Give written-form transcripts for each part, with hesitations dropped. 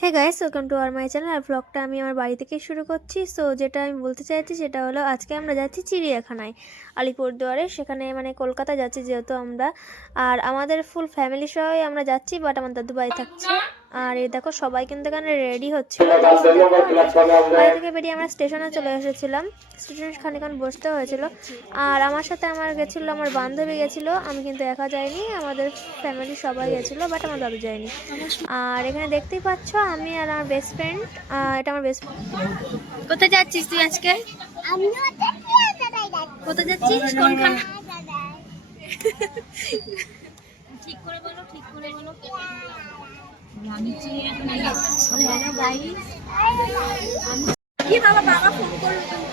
Hey guys, welcome to আর my channel. আর ব্লগটা আমি আমার বাড়ি থেকে শুরু করছি। সো যেটা আমি বলতে চাইছি সেটা হলো আজকে আমরা যাচ্ছি চিড়িয়াখানায় আলিপুরদুয়ারে। সেখানে মানে কলকাতা যাচ্ছি যেহেতু আমরা, আর আমাদের ফুল ফ্যামিলি সবাই আমরা যাচ্ছি, বাট আমার দাদু ভাই থাকছে। আর এই দেখো সবাই কিন্তু এখানে রেডি হচ্ছিল। বাড়ি থেকে বেরিয়ে আমরা স্টেশনে চলে এসেছিলাম। স্টেশনে খানিকক্ষণ বসতে হয়েছিল। আর আমার সাথে গেছিলো আমার বান্ধবী গেছিলো, আমি কিন্তু একা যাইনি, আমাদের ফ্যামিলি সবাই গেছিলো, বাট আমার দাদু যায়নি। আর এখানে দেখতেই পাচ্ছ আমি আর আমার বেস্ট ফ্রেন্ড, এটা আমার বেস্ট ফ্রেন্ড। কোথায় যাচ্ছিস তুই আজকে? কোথায় যাচ্ছিস? কোনখানে? ঠিক করে বলো, ঠিক করে বলো। কি বাবা, বাবা ফোন করলো তুমি?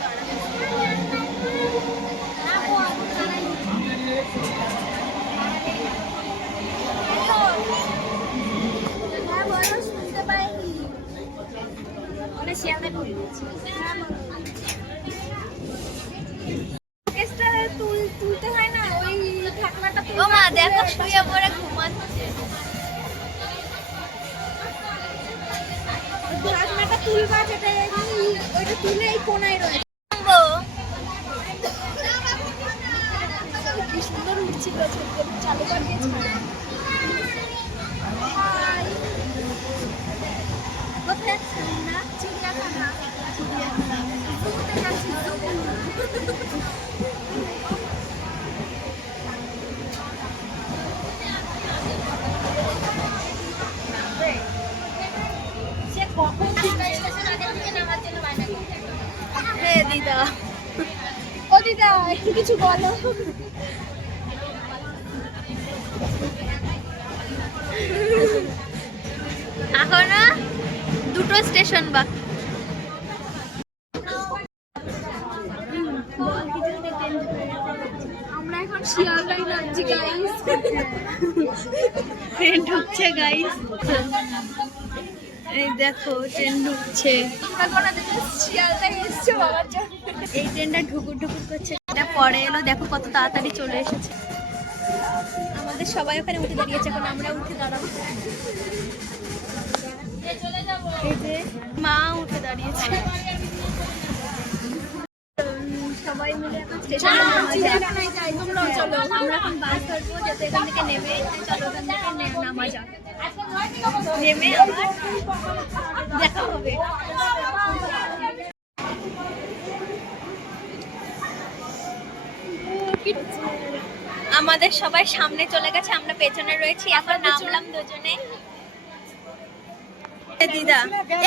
তুলতে হয় না, ওই ঢাকনাটা ও মা দেখো শুয়ে পড়ে ঘুমাচ্ছে। ঢাকনাটা তুলবা, যেটা ওইটা তুলে এই কোনায় রয়েছে। কি সুন্দর উঠছিল, চালু করে দিয়েছে। কোথায় যাচ্ছি আমরা? চিড়িয়াখানা। ঘুরতে যাচ্ছি। দিদা, ও দিদা একটু কিছু বলো। এখনো দুটো স্টেশন বাকি। আমরা এখন শিয়ালদায় যাচ্ছি গাইস। ট্রেন ঢুকছে গাইস, এই দেখো ট্রেন ঢুকছে। শিয়ালদায় এসছে বাবার জন্য। এই ট্রেনটা ঢুকুর ঢুকুর করছে, এটা পরে এলো, দেখো কত তাড়াতাড়ি চলে এসেছে। আমাদের সবাই ওখানে উঠে দাঁড়িয়েছে, এখন আমরা উঠে দাঁড়াবো। এই যে মা উঠে দাঁড়িয়েছে। সবাই মিলে এখন স্টেশনে চলো, আমরা এখন বাস ধরবো, যাতে এখান থেকে নেমে চলো, ওখান থেকে নামা যাক, নেমে আবার দেখা হবে। আমাদের সবাই সামনে চলে গেছে, আমরা পেছনে রয়েছি। এখন নামলাম দুজনে। দিদা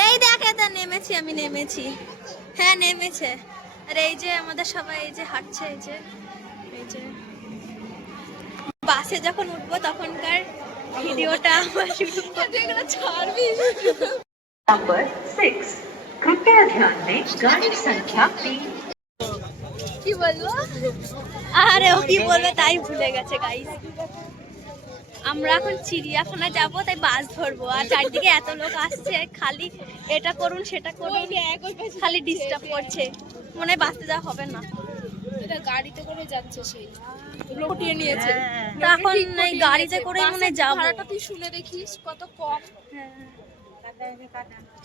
এই দেখ, এটা নেমেছি, আমি নেমেছি। হ্যাঁ নেমেছে। আর এই যে আমাদের সবাই এই যে হাঁটছে, এই যে বাসে যখন উঠবো তখনকার ভিডিওটা আমার শুরু করতে গেলে ছাড়বি। नंबर 6 कृपया ध्यान दें गाड़ी संख्या 3। কি বলবো? আরে ও কি বলবে তাই ভুলে গেছে গাইস। আমরা এখন চিড়িয়াখানা যাব, তাই বাস ধরবো। আর চারদিকে এত লোক আসছে, খালি এটা করুন সেটা করুন, খালি ডিস্টার্ব করছে। মনে হয় বাসে যাওয়া হবে না, এটা গাড়িতে করে যাচ্ছে, সেই লোক উঠিয়ে নিয়েছে। তখন এই গাড়িতে করে মনে যাব। ভাড়াটা তুই শুনে দেখিস কত কম।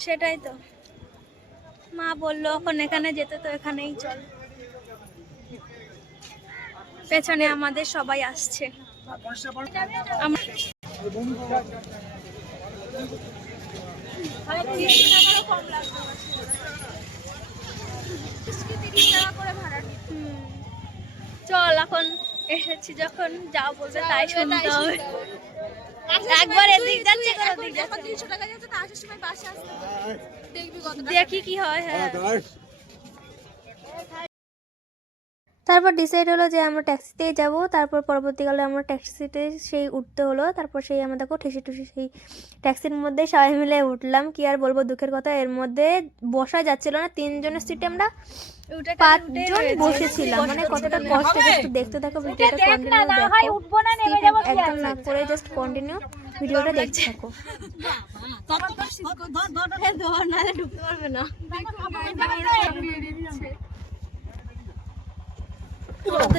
সেটাই তো মা বললো, এখন এখানে যেতে, তো এখানেই চল। পেছনে আমাদের সবাই আসছে। চল, এখন এসেছি যখন, যা বলবে তাই শুনতে হবে। একবার এদিক যাচ্ছে, ওদিক যাচ্ছে। 300 টাকা যাচ্ছে, তো আসার সময় বাসে আসতে দেখবি কত টাকা। দেখি কি হয়। হ্যাঁ, তারপর ডিসাইড হলো যে আমরা ট্যাক্সিতেই যাব। তারপর পরবর্তীকালে আমরা ট্যাক্সিতে সেই উঠতে হলো। তারপর সেই আমাদেরকেও ঠেসে ঠুসে সেই ট্যাক্সির মধ্যে সবাই মিলে উঠলাম। কি আর বলবো, দুঃখের কথা, এর মধ্যে বসা যাচ্ছিল না। 3 জনের সিটে আমরা 5 জন বসেছিলাম। মানে কতটা কষ্ট, একটু দেখতে থাকো ভিডিওটা, কন্টিনিউ দেখো, একদম না করে জাস্ট কন্টিনিউ ভিডিওটা দেখতে থাকো। ঢুকতে পারবে না।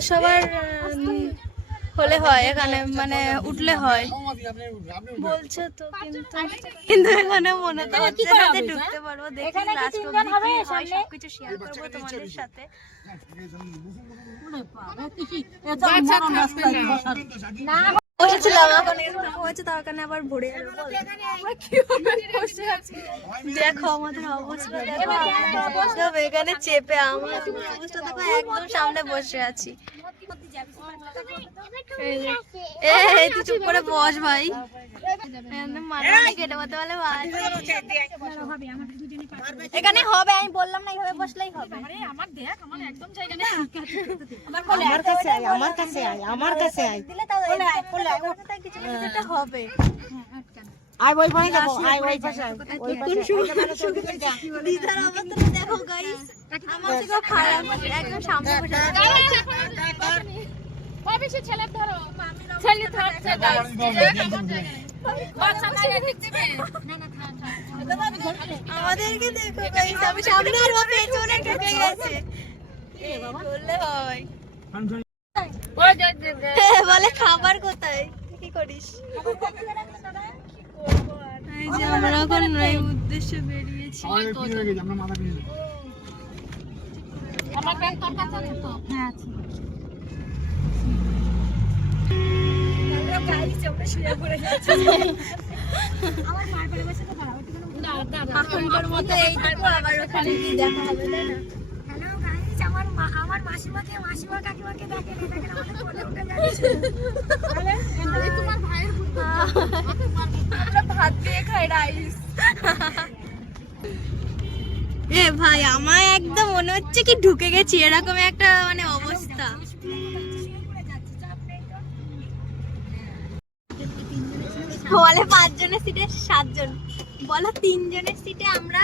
সবার হলে হয় এখানে, মানে উঠলে হয় বলছে তো, কিন্তু এখানে মনে তো হচ্ছে না যে ঢুকতে পারবো। দেখি লাস্ট অবধি কি হয়, সবকিছু শেয়ার করবো তোমাদের সাথে। বসেছিলাম, এখন এরকম হয়েছে, তার কারণে আবার ভরে গেল। দেখো আমাদের অবস্থা, দেখো এখানে চেপে আমার অবস্থা দেখো, একদম সামনে বসে আছি। এই তুই চুপ করে বস ভাই, কেটে বলতে পারলে ভাই। এখানে হবে, আমি বললাম না এইভাবে বসলেই হবে। আমার কাছে আয় দিলে তাও কিছু একটা হবে। আয় ওই পাশে যাবো, আয় ওই পাশে আয়, ওই পাশে। দিদার অবস্থাটা দেখো গাইস, আমার থেকেও খারাপ, একদম সামনে বসে আছে। আমাদেরকে দেখো গাইস, আমি সামনে আর ও পেছনে ঢুকে গেছে। বললে হয়। বলে খাবার কোথায়, কি করিস? এই যে আমরা এখন এই উদ্দেশ্যে বেরিয়েছি। এখনকার মতো এইটুকু, আবার ওখানে গিয়ে দেখা হবে, তাই না? আমার মাসিমাকে মাসিমা কাকিমাকে দেখেন, এই দেখেন আমাদের কোলে উঠে যাচ্ছে। তোমার ভাইয়ের আমরা ভাত দিয়ে খাই, রাইস। এ ভাই, আমার একদম মনে হচ্ছে কি ঢুকে গেছি, এরকম একটা মানে অবস্থা। বলে 5 জনের সিটে 7 জন, বলো 3 জনের সিটে আমরা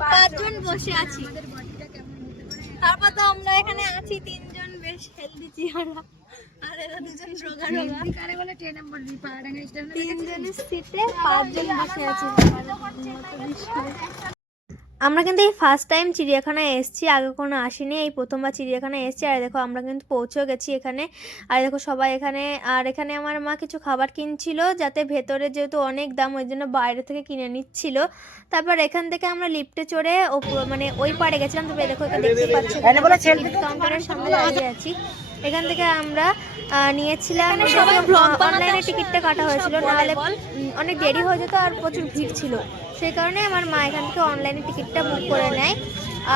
5 জন বসে আছি। তারপর তো আমরা এখানে আছি 3 জন, বেশ হেলদি চেহারা, আর এরা 2 জন রোগা রোগা। 3 জনের সিটে 5 জন বসে আছি। আমরা কিন্তু এই ফার্স্ট টাইম চিড়িয়াখানায় এসেছি, আগে কোনো আসিনি, এই প্রথমবার চিড়িয়াখানায় এসেছি। আর দেখো আমরা কিন্তু পৌঁছেও গেছি এখানে। আর দেখো সবাই এখানে, আর এখানে আমার মা কিছু খাবার কিনছিল, যাতে ভেতরে যেহেতু অনেক দাম ওই জন্য বাইরে থেকে কিনে নিচ্ছিল। তারপর এখান থেকে আমরা লিফটে চড়ে মানে ওই পাড়ে গেছিলাম। তবে দেখো এখানে দেখতে পাচ্ছি কাউন্টারের সামনে দাঁড়িয়ে আছি। এখান থেকে আমরা নিয়েছিলাম, অনলাইনে টিকিটটা কাটা হয়েছিল, নাহলে অনেক দেরি হয়ে যেত আর প্রচুর ভিড় ছিল। সেই কারণে আমার মা এখান থেকে অনলাইনে টিকিটটা বুক করে নেয়।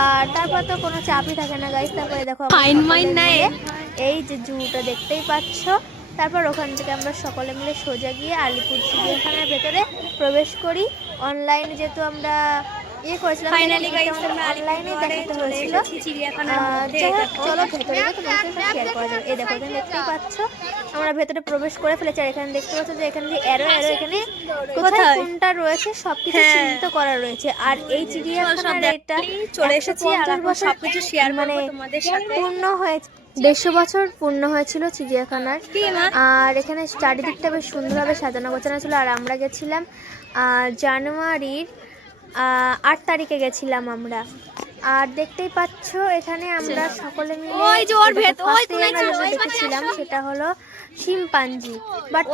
আর তারপর তো কোনো চাপই থাকে না গাইস। তারপরে দেখো এই যে জুটা দেখতেই পাচ্ছ। তারপর ওখান থেকে আমরা সকলে মিলে সোজা গিয়ে আলিপুর চিড়িয়াখানার ভেতরে প্রবেশ করি। অনলাইনে যেহেতু আমরা করেছিলাম, ফাইনালি গাইস আমরা অনলাইনে দেখাতে হয়েছিল। চলো ভেতরে গিয়ে তোমাদের সাথে শেয়ার করা যাবে। এই দেখো এখানে দেখতেই পাচ্ছ আমরা ভেতরে প্রবেশ করে ফেলেছি। আর এখানে দেখতে পাচ্ছ যে এখানে এরো এখানে কোথায় কোনটা রয়েছে সবকিছু চিহ্নিত করা রয়েছে। আর এই চিড়িয়াখানার এটা চলে এসেছি, আর আমরা সবকিছু শেয়ার মানে করব তোমাদের সাথে। পূর্ণ হয়েছে, 150 বছর পূর্ণ হয়েছিল চিড়িয়াখানার। আর এখানে চারিদিকটা বেশ সুন্দরভাবে সাজানো গোছানো ছিল। আর আমরা গেছিলাম জানুয়ারির 8 তারিখে গেছিলাম আমরা। আর দেখতেই পাচ্ছ এখানে আমরা সকলে মিলে দেখেছিলাম, সেটা হলো শিম্পাঞ্জি। বাট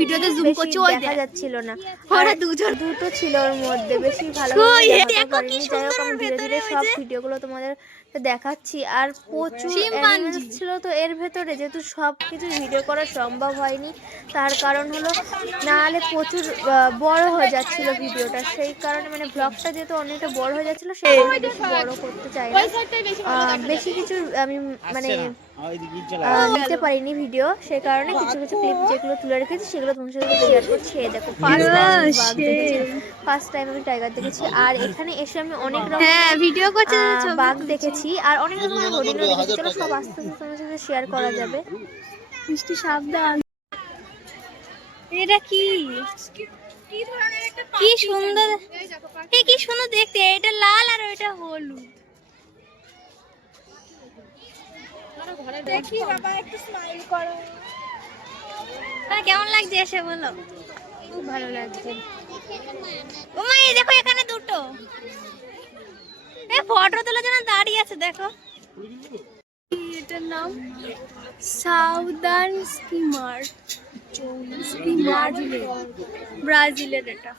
ভিডিওতে জুম করছি, ওই দেখা যাচ্ছিল না, ওরা দুটো ছিল ওর মধ্যে, বেশি ভালো ধীরে ধীরে সব ভিডিওগুলো তোমাদের দেখাচ্ছি। আর প্রচুর অ্যানিমেলস ছিল তো এর ভেতরে, যেহেতু সব কিছু ভিডিও করা সম্ভব হয়নি, তার কারণ হলো নাহলে প্রচুর বড় হয়ে যাচ্ছিল ভিডিওটা। সেই কারণে মানে ব্লগটা যেহেতু অনেকটা বড় হয়ে যাচ্ছিল, সেই বেশি বড় করতে চাই না, বেশি কিছু আমি মানে নিতে পারিনি ভিডিও। সেই কারণে কিছু কিছু ক্লিপ যেগুলো তুলে রেখেছি সেগুলো তোমার সাথে শেয়ার করছি। এই দেখো ফার্স্ট টাইম আমি টাইগার দেখেছি। আর এখানে এসে আমি অনেক রকম ভিডিও করছি, বাঘ দেখেছি, আর অনেক রকমের হরিণও দেখেছি। চলো সব আস্তে আস্তে তোমার সাথে শেয়ার করা যাবে। মিষ্টি সাবধান। এটা কি কি সুন্দর, কি সুন্দর দেখতে। এটা লাল আর ওইটা হলুদ। দেখি বাবা, একটু স্মাইল করো। কেমন লাগছে এসে বলো? খুব ভালো লাগছে। ও মা, এই দেখো এখানে দুটো ফটো তোলার জন্য দাঁড়িয়ে আছে, দেখো। এটার নাম সাউদার্ন স্কিমার। ব্রাজিলের এটা।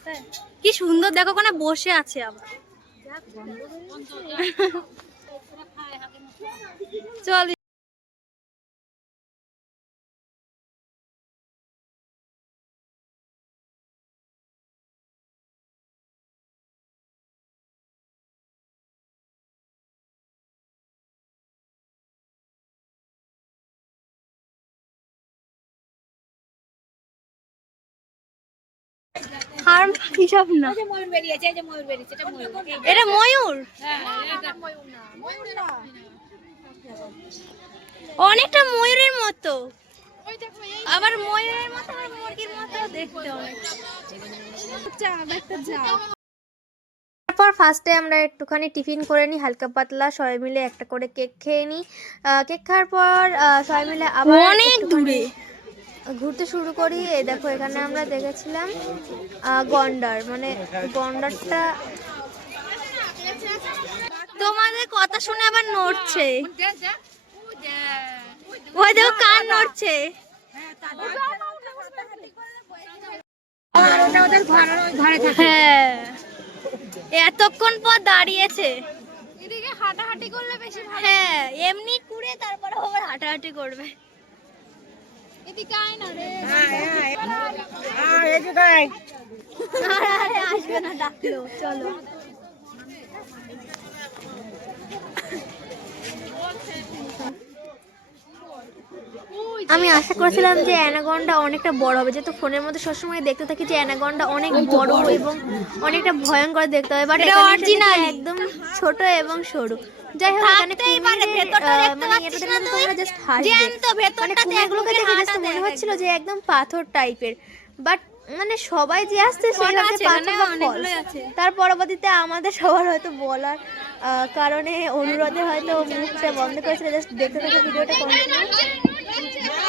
কি সুন্দর দেখো ওখানে বসে আছে আবার। চল হার্ম হিসাব না, ময়ূর বেরিয়েছে, এই যে ময়ূর বেরিয়েছে, এটা ময়ূর। এটা ময়ূর। অনেকটা ময়ূরের মতো, আবার ময়ূরের মতো আবার মুরগির মতো দেখতে অনেক। তারপর ফার্স্টে আমরা একটুখানি টিফিন করে নিই হালকা পাতলা, সবাই মিলে একটা করে কেক খেয়ে নিই। কেক খাওয়ার পর সবাই মিলে আবার অনেক দূরে ঘুরতে শুরু করি। এই দেখো এখানে আমরা দেখেছিলাম গন্ডার, মানে গন্ডারটা তোমাদের কথা শুনে আবার নড়ছে, ওই দেখো কান নড়ছে। হ্যাঁ এতক্ষণ পর দাঁড়িয়েছে, এদিকে হাঁটাহাঁটি করলে বেশি ভালো। হ্যাঁ এমনি ঘুরে তারপরে আবার হাঁটাহাঁটি করবে। এদিকে আয় না রে, আরে আসবে না, ডাকলো। চলো আমি আশা করেছিলাম যে অ্যানাকন্ডা অনেকটা বড় হবে, যেহেতু ফোনের মধ্যে সবসময় দেখতে থাকি যে অ্যানাকন্ডা অনেক বড় এবং অনেকটা ভয়ঙ্কর দেখতে হয়, বাট এটা অরিজিনাল একদম ছোট এবং সরু। যাই হোক এখানে জাস্ট হাসবে, মানে কুমিরগুলোকে দেখে জাস্ট মনে হচ্ছিল যে একদম পাথর টাইপের, বাট মানে সবাই যে আসছে তার পরবর্তীতে আমাদের সবার হয়তো বলার কারণে অনুরোধে হয়তো মুখটা বন্ধ করেছিল। জাস্ট দেখতে থাকো ভিডিওটা কন্টিনিউ।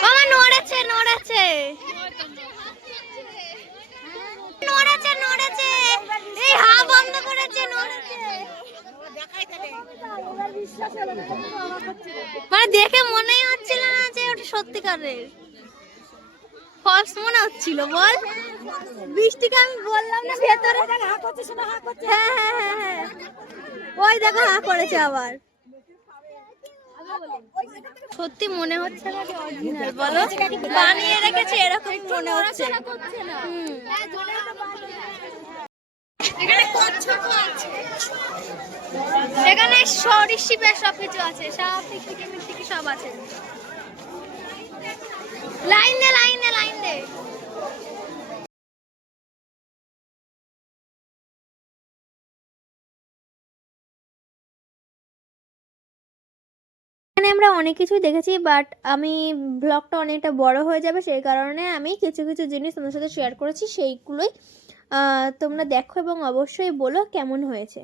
আমার নড়েছে নড়েছে নড়েছে নড়েছে, এই হা বন্ধ করেছে, নড়েছে। মানে দেখে মনেই হচ্ছিল না যে ওটা সত্যিকারের, ফলস মনে হচ্ছিল। বল বৃষ্টিকে আমি বললাম না ভেতরে হা করছে, শোনা হা করছে। হ্যাঁ হ্যাঁ হ্যাঁ হ্যাঁ, ওই দেখো হা করেছে আবার। সত্যি মনে হচ্ছে না যে অরিজিনাল, বলো বানিয়ে রেখেছে এরকম মনে হচ্ছে। এখানে কচ্ছপ আছে, এখানে সরীসৃপের সবকিছু আছে, সাপ টিকটিকি মিকটিকি সব আছে। লাইন দে লাইন দে লাইন দে। এখানে আমরা অনেক কিছুই দেখেছি, বাট আমি ব্লগটা অনেকটা বড় হয়ে যাবে, সেই কারণে আমি কিছু কিছু জিনিস তোমাদের সাথে শেয়ার করেছি, সেইগুলোই তোমরা দেখো এবং অবশ্যই বলো কেমন হয়েছে।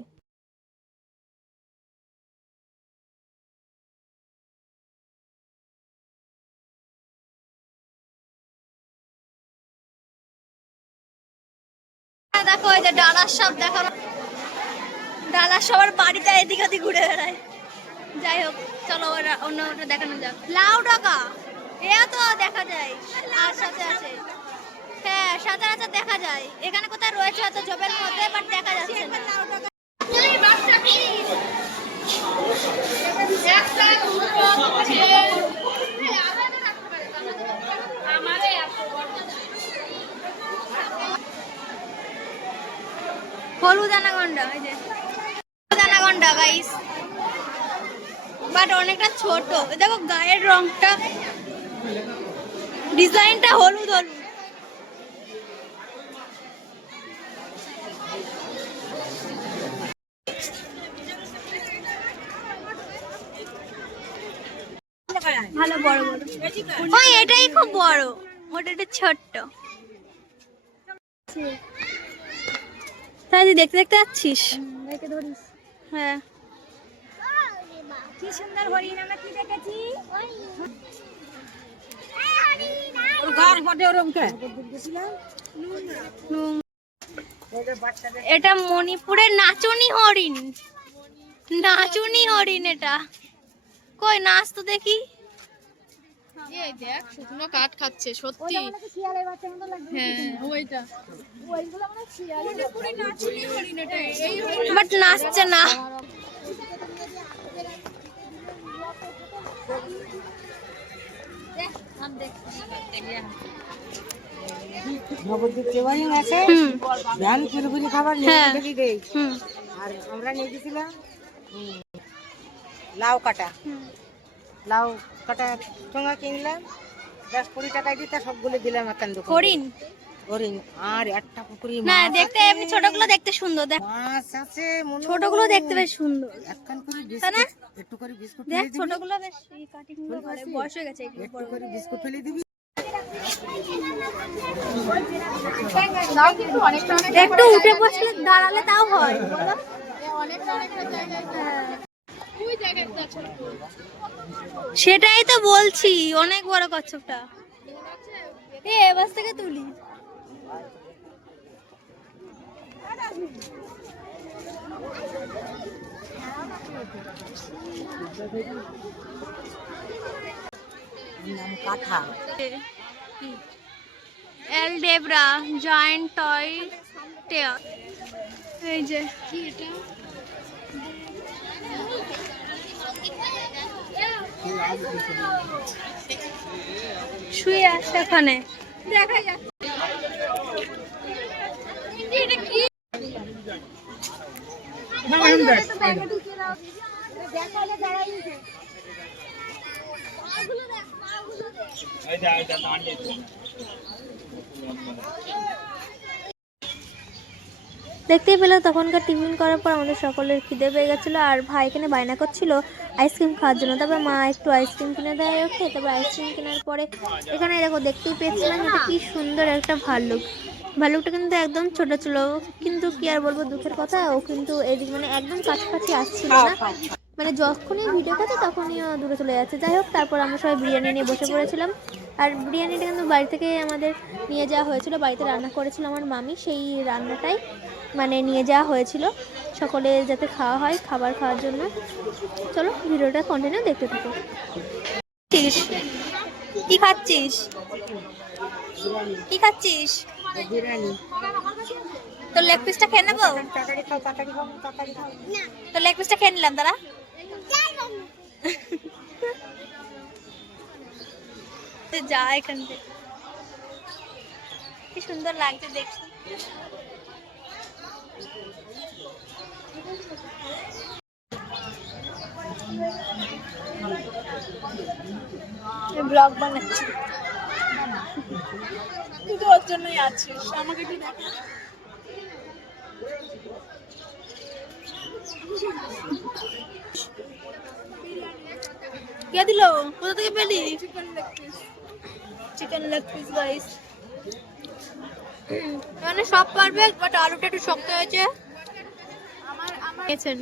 দেখো ওই যে ডালার সাপ, দেখো ডালার সবার বাড়িতে এদিক ওদিক ঘুরে বেড়ায়। যাই হোক চলো ওরা অন্য ওটা দেখানো যাক। লাউ ডাকা এও তো দেখা যায়, আর সাথে আছে। হ্যাঁ সচরাচর দেখা যায়, এখানে কোথায় রয়েছে হয়তো জবের মধ্যে, বাট দেখা যাচ্ছে না। হলুদ অ্যানাকন্ডা, এই যে হলুদ অ্যানাকন্ডা গাইস, বাট অনেকটা ছোট। দেখো গায়ের রংটা, ডিজাইনটা হলুদ হলুদ। ভালো বড় বড়, ওই এটাই খুব বড়, ওটা একটু ছোট্ট। তাই দেখতে দেখতে যাচ্ছিস, হ্যাঁ কি সুন্দর হরিণ আমরা কি দেখেছি। এটা মণিপুরের নাচুনি হরিণ, নাচুনি হরিণ এটা কই নাচ তো দেখি। এই দেখ শুকনো কাঠ খাচ্ছে সত্যি। হ্যাঁ ওইটা ওইগুলো আমরা শিয়ালে পুরো নাচনি হরিণটা এই বাট নাচছে না। নবদ্বীপ চেওয়ারিং আছে, ধান পুরোপুরি খাবার হ্যাঁ। নিয়ে দেই। হুম আর আমরা নিয়ে গেছিলাম লাউ কাটা। লাউ কাটা ঠোঙা কিনলাম 10-20 টাকা দিয়ে, তা সবগুলো দিলাম একান দোকান। হরিণ হরিণ আর একটা পুকুরি না মাছ দেখতে এমনি ছোটগুলো দেখতে সুন্দর, দেখ মাছ আছে মনে হয়। ছোটগুলো দেখতে বেশ সুন্দর। একখান করে তাই না? বিস্কুট, একটু করে বিস্কুট দেখ ফেলে দিবি, ছোটগুলো বেশ কাটিং গুলো ভালো, বয়স হয়ে গেছে একটু। একটু করে বিস্কুট ফেলে দিবি। একটু উঠে বসলে দাঁড়ালে তাও হয় বলো। ওই জায়গাটা ছোট সেটাই তো বলছি, অনেক বড় কচ্ছপটা। এবার থেকে তুলি। নাম কাঁঠা। এলডেব্রা জায়ান্ট টয় টেয়ার। এই যে কি এটা শুয়ে আছে এখানে, দেখা যাচ্ছে। দেখতেই পেলে তখনকার টিফিন করার পর আমাদের সকলের খিদে পেয়ে গেছিলো, আর ভাই এখানে বায়না করছিল আইসক্রিম খাওয়ার জন্য। তারপর মা একটু আইসক্রিম কিনে দেয় ওকে। তারপর আইসক্রিম কেনার পরে এখানে দেখো দেখতেই পেয়েছিলাম এটা কি সুন্দর একটা ভাল্লুক। ভাল্লুকটা কিন্তু একদম ছোট ছিল, কিন্তু কি আর বলবো দুঃখের কথা, ও কিন্তু এদিক মানে একদম কাছাকাছি আসছিল না, মানে যখনই ভিডিও করছে তখনই ও দূরে চলে যাচ্ছে। যাই হোক, তারপর আমরা সবাই বিরিয়ানি নিয়ে বসে পড়েছিলাম। আর বিরিয়ানিটা কিন্তু বাড়ি থেকে আমাদের নিয়ে যাওয়া হয়েছিল, বাড়িতে রান্না করেছিল আমার মামি, সেই রান্নাটাই মানে নিয়ে যাওয়া হয়েছিল সকলে যাতে খাওয়া হয়, খাবার খাওয়ার জন্য। চলো ভিডিওটা কন্টিনিউ দেখতে থাকো। কি খাচ্ছিস? কি খাচ্ছিস? বিরিয়ানি। তোর লেগ পিসটা খেয়ে নেবো? তাড়াতাড়ি খাও, তাড়াতাড়ি খাও, তাড়াতাড়ি খাও। তোর লেগ পিসটা খেয়ে নিলাম তারা। যা এখান থেকে, কি সুন্দর লাগছে দেখতে। ব্লগ বানাচ্ছি, তুই তো ওর জন্যই আছিস, আমাকে একটু দেখ। কে দিল? কোথা থেকে পেলি? Chicken leg piece guys. মানে সব পারফেক্ট, বাট আলুটা একটু শক্ত হয়েছে। খেয়েছেন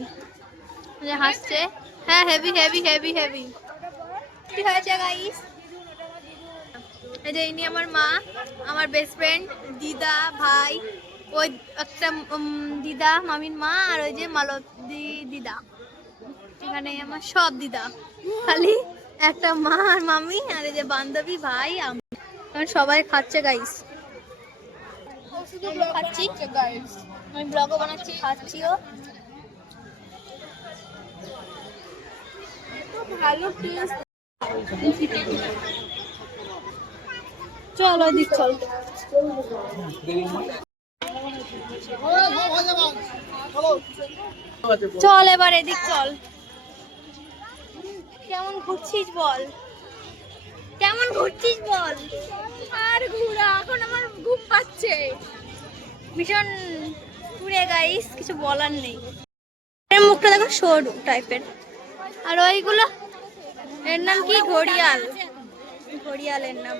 যে হাসছে। হ্যাঁ হেভি হেভি হেভি হেভি কি হয়েছে গাইস। এই যে ইনি আমার মা, আমার বেস্ট ফ্রেন্ড, দিদা, ভাই, ওই একটা দিদা মামির মা, আর ওই যে মালতী দিদা। এখানে আমার সব দিদা, খালি একটা মা আর মামি, আর এই যে বান্ধবী, ভাই, আমি। সবাই খাচ্ছে গাইস, খাচ্ছি, আমি ব্লগও বানাচ্ছি, খাচ্ছিও। ভালো টেস্ট। চলো দিক চল। চল এবার এদিক চল। কেমন ঘুরছিস বল, কেমন ঘুরছিস বল। আর ঘুরা, এখন আমার ঘুম পাচ্ছে। ভীষণ ঘুরে গাইস, কিছু বলার নেই। এর মুখটা দেখো সরু টাইপের, আর ওইগুলো এর নাম কি? ঘড়িয়াল, ঘড়িয়ালের নাম।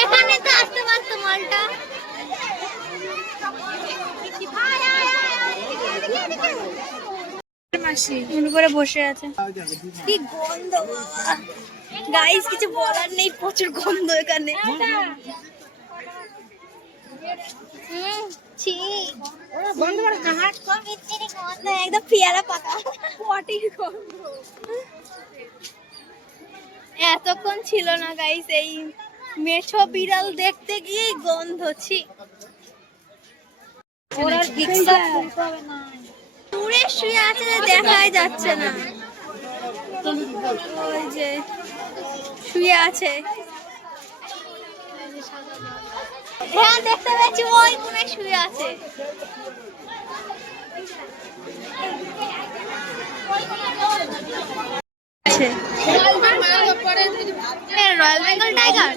এখানে তো আসতে পারতো মালটা। মাসি উপরে বসে আছে, কি গন্ধ বাবা গাইস, কিছু বলার নেই, প্রচুর গন্ধ এখানে। ছি বন্ধ করে হাট কর। মিষ্টির গন্ধ একদম পেয়ারা পাতা পটির গন্ধ এতক্ষণ ছিল না গাইস এই মেছো বিড়াল দেখতে গিয়ে গন্ধ ছি ওরা ঠিকঠাক করতে হবে না। দূরে শুয়ে আছে যে দেখাই যাচ্ছে না ওই যে শুয়ে আছে হ্যাঁ দেখতে পাচ্ছি ওই কোণে শুয়ে আছে রয়্যাল বেঙ্গল টাইগার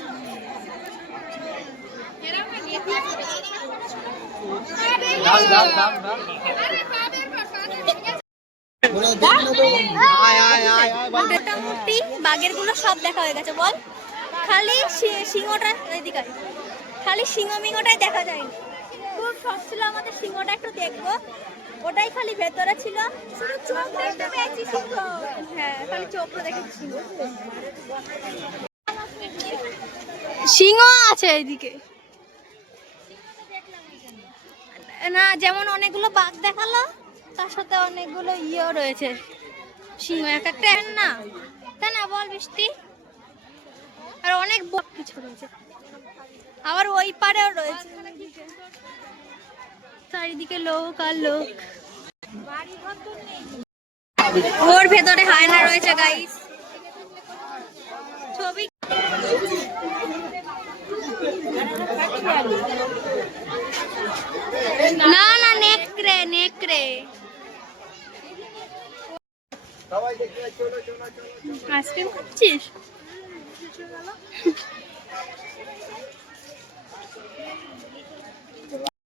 মোটামুটি বাঘের গুলো সব দেখা হয়ে গেছে বল খালি সিংহটা এদিকে আয়। খালি সিংহ মিংহটাই দেখা যায়নি খুব শখ ছিল আমাদের সিংহটা একটু দেখবো ওটাই খালি ভেতরে ছিল শুধু চোখ দেখতে পেয়েছি সিংহ হ্যাঁ খালি চোখটা দেখেছি সিংহ আছে এইদিকে না যেমন অনেকগুলো বাঘ দেখালো তার সাথে অনেকগুলো ইয়েও রয়েছে সিংহ এক একটা না তাই না বল বৃষ্টি আর অনেক বক কিছু রয়েছে আবার ওই পারেও রয়েছে চারিদিকে লোক আর লোক ওর ভেতরে হায়না রয়েছে গাইস ছবি না না নেকড়ে নেকড়ে আইসক্রিম খাচ্ছিস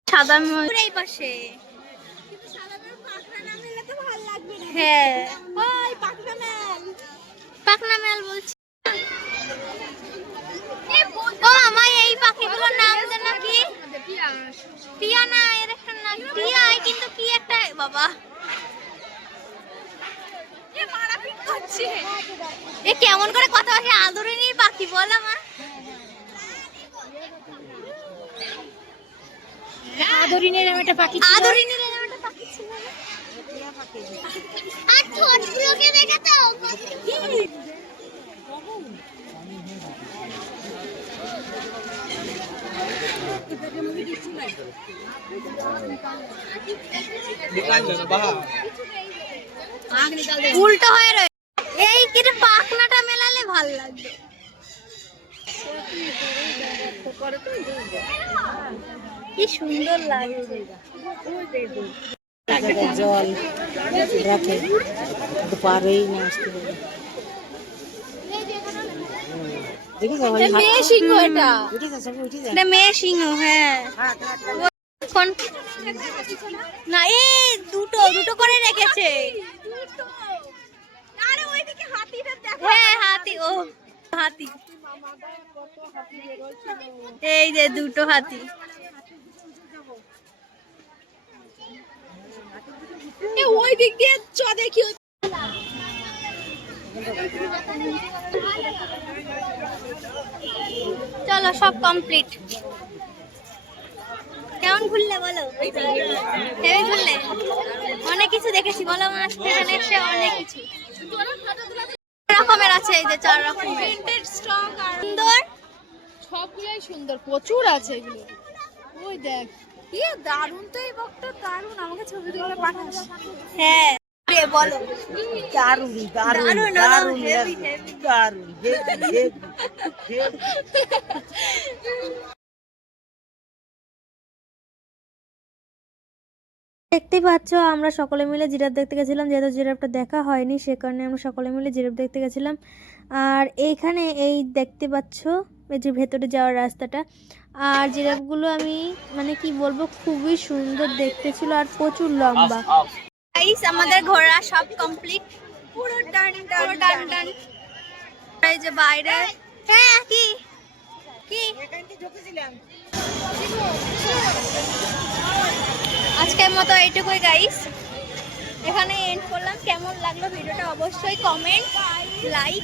সাদা ময়ূর এই পাশে হ্যাঁ ওই পাখনা মেল বলছি ও আমায় এই পাখিগুলোর নাম দে না কি টিয়া না এর একটা নাম টিয়া কিন্তু কি একটা বাবা এ কেমন করে কথা বলে আদরিনীর পাখি বল আমার আদরিনের একটা পাখি আদরিনীর একটা পাখি ছিল আর ঠোঁটগুলোকে দেখে তো উল্টো হয়ে রয়ে এই কিরে পাখনাটা মেলালে ভাল লাগবে কি সুন্দর লাগছে জল রাখে পারেই না আসতে পারে দেখেছো মেয়ে সিংহ এটা উঠেছে সব উঠে যায় এটা মেয়ে সিংহ হ্যাঁ কোন না এই দুটো দুটো করে রেখেছে আরে ওইদিকে হাতিটা দেখো হ্যাঁ হাতি ও হাতি এই যে দুটো হাতি ওই দিক দিয়ে চ দেখি চলো সব কমপ্লিট কেমন ঘুরলে বলো হেভি ঘুরলে অনেক কিছু দেখেছি বলো আমার এখানে এসে অনেক কিছু রকমের আছে এই যে 4 রকমের স্ট্রং আর সুন্দর সবগুলোই সুন্দর প্রচুর আছে এগুলো ওই দেখ কি দারুণ তো এই বকটা দারুণ আমাকে ছবি তুলে পাঠাস হ্যাঁ রে বলো দারুণ দারুণ দারুণ, দারুণ heavy, heavy। দারুণ দেখতেই পাচ্ছ আমরা সকলে মিলে জিরাফ দেখতে গেছিলাম যেহেতু জিরাফটা দেখা হয়নি সে কারণে আমরা সকলে মিলে জিরাফ দেখতে গেছিলাম আর এইখানে এই দেখতে পাচ্ছ এই যে ভেতরে যাওয়ার রাস্তাটা আর জিরাফগুলো আমি মানে কি বলবো খুবই সুন্দর দেখতে ছিল আর প্রচুর লম্বা গাইস আমাদের ঘোরা সব কমপ্লিট পুরো ডান ডান এই যে বাইরে হ্যাঁ কি কি আজকের মতো এইটুকুই গাইস এখানে এন্ড করলাম কেমন লাগলো ভিডিওটা অবশ্যই কমেন্ট লাইক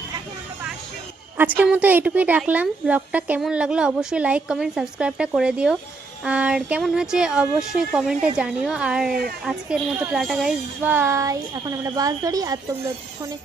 আজকের মতো এইটুকুই রাখলাম ব্লগটা কেমন লাগলো অবশ্যই লাইক কমেন্ট সাবস্ক্রাইবটা করে দিও আর কেমন হয়েছে অবশ্যই কমেন্টে জানিও। আর আজকের মতো টাটা গাইস, বাই। এখন আমরা বাস ধরি আর তোমরা ফোনে